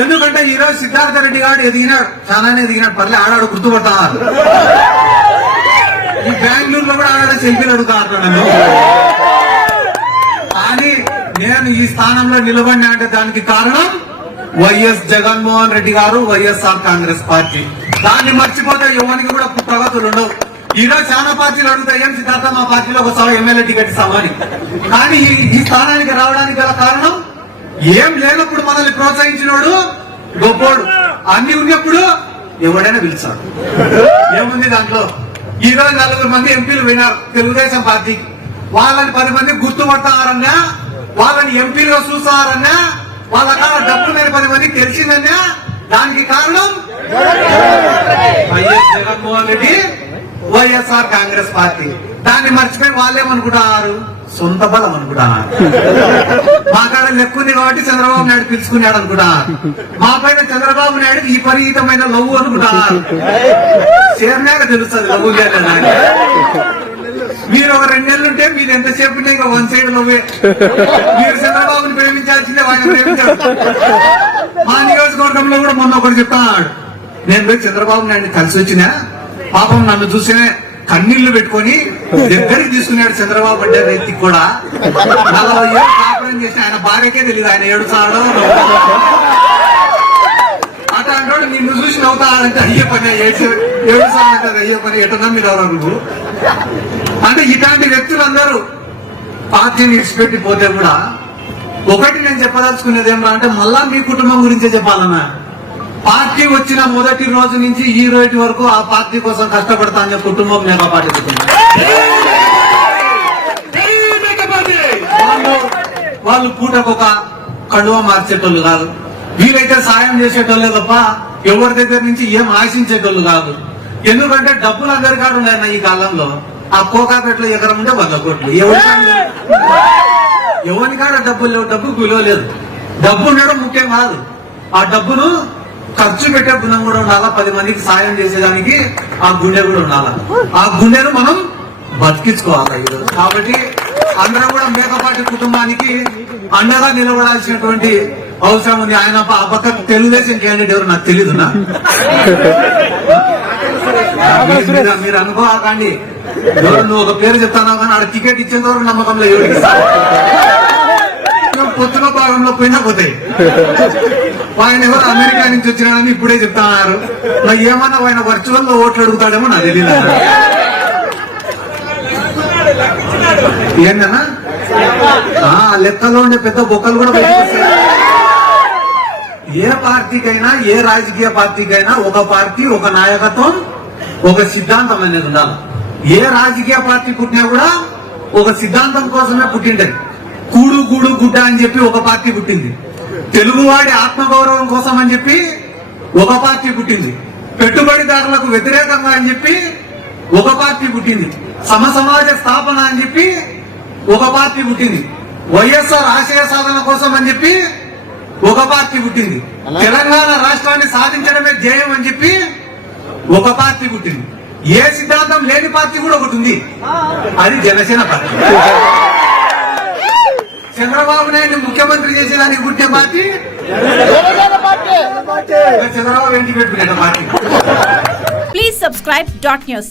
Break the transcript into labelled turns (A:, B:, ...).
A: ఎందుకంటే ఈ రోజు సిద్ధార్థ రెడ్డి గారు ఎదిగినా చాలానే ఎదిగినాడు పర్లే ఆడాడు గుర్తుపడుతున్నారు ఈ బెంగళూరులో కూడా ఆడాడు సెల్ఫీలు అడుగుతాను నన్ను. కానీ నేను ఈ స్థానంలో నిలబడినా అంటే దానికి కారణం వైఎస్ జగన్మోహన్ రెడ్డి గారు వైఎస్ఆర్ కాంగ్రెస్ పార్టీ. దాన్ని మర్చిపోతే యువనికి కూడా ప్రగతులు ఉండవు. ఈ రోజు చాలా పార్టీలు అడుగుతాయి. ఏం సిద్ధార్థ మా పార్టీలో ఒక సభ ఎమ్మెల్యే టికెట్ ఇస్తామని. కానీ ఈ- స్థానానికి రావడం ఏం లేనప్పుడు మనల్ని ప్రోత్సహించినోడు గొప్పోడు. అన్ని ఉన్నప్పుడు ఎవడైనా పిలిచాడు ఏముంది దాంట్లో? ఈ రోజు నలుగురు మంది ఎంపీలు విన్నారు తెలుగుదేశం పార్టీకి వాళ్ళని పది మంది గుర్తుపడతారన్నా వాళ్ళని ఎంపీలుగా చూస్తారన్నా వాళ్ళ కాడ డబ్బు మీద పది మందికి తెలిసిందన్నా దానికి కారణం YS Jaganmohan Reddy YSR Congress party. దాన్ని మర్చిపోయి వాళ్ళేమనుకుంటారు? సొంత బలం అనుకుంటా. మా కాడ లెక్కుంది కాబట్టి చంద్రబాబు నాయుడు పిలుచుకున్నాడు అనుకుంటా. మా పైన చంద్రబాబు నాయుడు ఈ లవ్ అనుకుంటా. చేరినాక తెలుస్తుంది లవ్వు మీరు ఒక రెండు నెలలు ఉంటే మీరు ఎంతసేపు ఉంటే ఇంకా వన్ సైడ్ లవ్వే. మీరు చంద్రబాబుని ప్రేమించాల్సిందే వాళ్ళని ప్రేమించారు మా నియోజకవర్గంలో కూడా మొన్న ఒకటి చెప్తాడు నేను పోయి చంద్రబాబు నాయుడు కలిసి వచ్చిన పాపం నన్ను చూసినే కన్నీళ్ళు పెట్టుకొని దగ్గరికి తీసుకున్నాడు చంద్రబాబు అంటే వ్యక్తికి కూడా. నలభై ఏళ్ళు కాపురం చేసి ఆయన భార్యకే తెలియదు ఆయన ఏడు సాడో అట్లాంటి నిన్ను చూసి నవ్వుతాడంటే అయ్యే పని ఏడు ఏడు సార్లు అయ్యే పని ఎట్లా మీరు నువ్వు? అంటే ఇట్లాంటి వ్యక్తులందరూ పార్టీని విడిచిపెట్టి పోతే కూడా ఒకటి నేను చెప్పదలుచుకునేది ఏమన్నా అంటే మళ్ళా మీ కుటుంబం గురించే చెప్పాలన్నా. పార్టీ వచ్చిన మొదటి రోజు నుంచి ఈ రోజు వరకు ఆ పార్టీ కోసం కష్టపడతా అనే కుటుంబం నేను పాటిస్తున్నాను వాళ్ళు వాళ్ళు పూటకొక కడువ మార్చేటోళ్ళు కాదు. వీలైతే సాయం చేసేటోళ్ళే తప్ప ఎవరి దగ్గర నుంచి ఏం ఆశించేటోళ్ళు కాదు. ఎందుకంటే డబ్బులు అందరి కాడు ఉన్నాయన్న ఈ కాలంలో. ఆ కోకాపేటలో ఎకరం ఉంటే వంద కోట్లు. కాడ ఎవరి కాడ డబ్బులు లేవు డబ్బుకు విలువ లేదు. డబ్బు ఉండడం ముఖ్యం కాదు. ఆ డబ్బును ఖర్చు పెట్టే గుణం కూడా ఉండాలా? పది మందికి సాయం చేసేదానికి ఆ గుండె కూడా ఉండాలా? ఆ గుండెను మనం బతికించుకోవాలి ఈరోజు కాబట్టి అందరం కూడా మేకపాటి కుటుంబానికి అండగా నిలబడాల్సినటువంటి అవసరం ఉంది. ఆయన ఆ పక్క తెలుగుదేశం క్యాండిడేట్ ఎవరు? నాకు తెలియదు నా. మీరు- అనుకోకండి ఎవరు? నువ్వు ఒక పేరు చెప్తాను కానీ ఆడ టికెట్ ఇచ్చేంత వరకు నమ్మకంలో ఎవరికి. పోయినా పోతాయి. ఆయన ఎవరు అమెరికా నుంచి వచ్చినాడని ఇప్పుడే చెప్తున్నారు. మరి ఏమన్నా ఆయన వర్చువల్లో ఓట్లు అడుగుతాడేమో నాకు తెలియదు ఏంటన్నా లెక్కలో ఉండే పెద్ద బొక్కలు కూడా ఏ పార్టీకైనా ఏ రాజకీయ పార్టీకైనా ఒక పార్టీ ఒక నాయకత్వం ఒక సిద్ధాంతం అనేది ఉండాలి. ఏ రాజకీయ పార్టీ పుట్టినా కూడా ఒక సిద్ధాంతం కోసమే పుట్టింటది కూడు గూడు గుడ్డ అని చెప్పి ఒక పార్టీ పుట్టింది. తెలుగువాడి ఆత్మగౌరవం కోసం అని చెప్పి ఒక పార్టీ పుట్టింది. పెట్టుబడిదారులకు వ్యతిరేకంగా అని చెప్పి ఒక పార్టీ పుట్టింది. సమ సమాజ స్థాపన అని చెప్పి ఒక పార్టీ పుట్టింది. వైఎస్ఆర్ ఆశయ సాధన కోసం అని చెప్పి ఒక పార్టీ పుట్టింది. తెలంగాణ రాష్ట్రాన్ని సాధించడమే ధ్యేయం అని చెప్పి ఒక పార్టీ పుట్టింది. ఏ సిద్ధాంతం లేని పార్టీ కూడా ఒకటి ఉంది. అది జనసేన పార్టీ. చంద్రబాబు నాయుడు ముఖ్యమంత్రి చేసేదానికి పుట్టే పార్టీ? చంద్రబాబు ఇంటికి పెట్టుకునే party.
B: Please subscribe dot news.